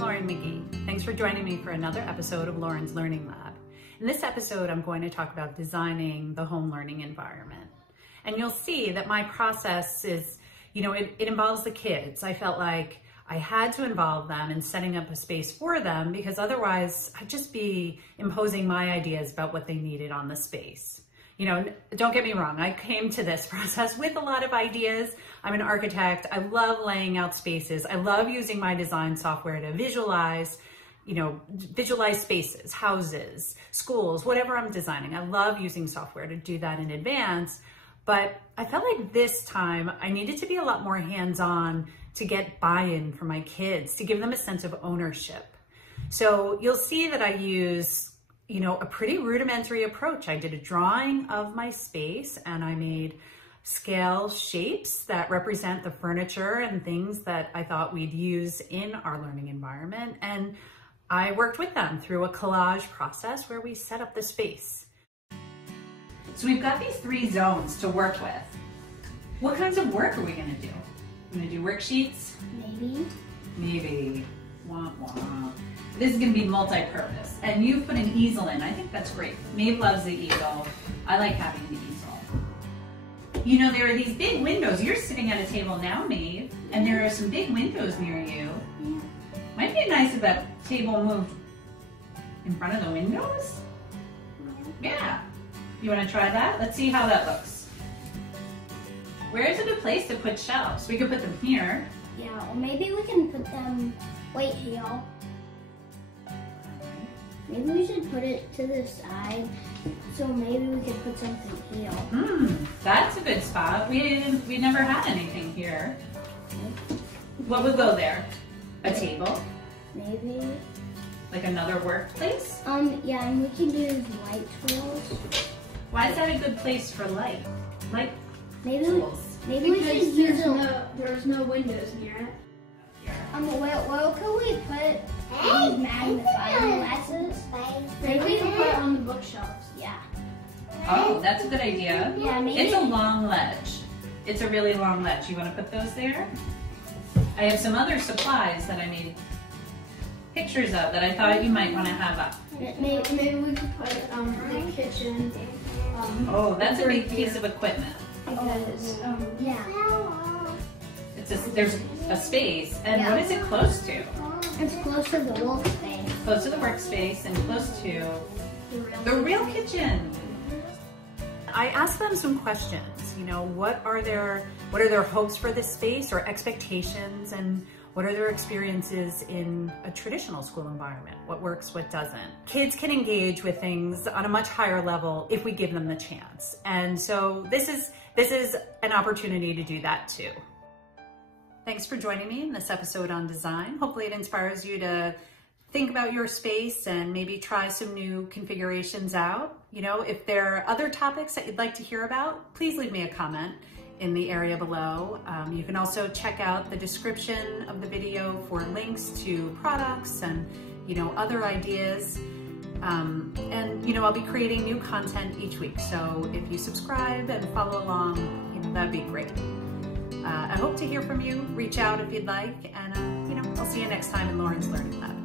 Lauren Magee. Thanks for joining me for another episode of Lauren's Learning Lab. In this episode, I'm going to talk about designing the home learning environment. And you'll see that my process is, it involves the kids. I felt like I had to involve them in setting up a space for them because otherwise I'd just be imposing my ideas about what they needed on the space. Don't get me wrong, I came to this process with a lot of ideas. I'm an architect. I love laying out spaces. I love using my design software to visualize spaces, houses, schools, whatever I'm designing. I love using software to do that in advance. But I felt like this time I needed to be a lot more hands-on to get buy-in from my kids, to give them a sense of ownership. So you'll see that I use a pretty rudimentary approach. I did a drawing of my space and I made scale shapes that represent the furniture and things that I thought we'd use in our learning environment. And I worked with them through a collage process where we set up the space. So we've got these 3 zones to work with. What kinds of work are we gonna do? We're gonna do worksheets? Maybe. Wah, wah. This is going to be multi-purpose, and you put an easel in. I think that's great. Maeve loves the easel. I like having the easel. There are these big windows. You're sitting at a table now, Maeve, and there are some big windows near you. Yeah. Might be nice if that table moved in front of the windows. Yeah. You want to try that? Let's see how that looks. Where is a good place to put shelves? We could put them here. Yeah, or maybe we can put them right here. Maybe we should put it to the side, so maybe we could put something here. That's a good spot. We never had anything here. What would go there? A table? Maybe. Like another workplace? Yeah, and we can use light tools. Why is that a good place for light? Light tools? Maybe we should use there's no windows near it. Where can we put these magnifying glasses? Maybe we can put it on the bookshelves. Yeah. Oh, that's a good idea. Yeah, maybe. It's a long ledge. It's a really long ledge. You want to put those there? I have some other supplies that I made pictures of that I thought you might want to have up. Maybe we could put the kitchen. Oh, that's a big piece of equipment. Because, yeah. There's a space, and what is it close to? It's close to the workspace. Close to the workspace and close to the real kitchen. I asked them some questions. What are their hopes for this space or expectations, and what are their experiences in a traditional school environment? What works, what doesn't? Kids can engage with things on a much higher level if we give them the chance. And so this is an opportunity to do that too. Thanks for joining me in this episode on design. Hopefully it inspires you to think about your space and maybe try some new configurations out. If there are other topics that you'd like to hear about, please leave me a comment in the area below. You can also check out the description of the video for links to products and other ideas. I'll be creating new content each week. So if you subscribe and follow along, that'd be great. I hope to hear from you. Reach out if you'd like, and I'll see you next time in Lauren's Learning Lab.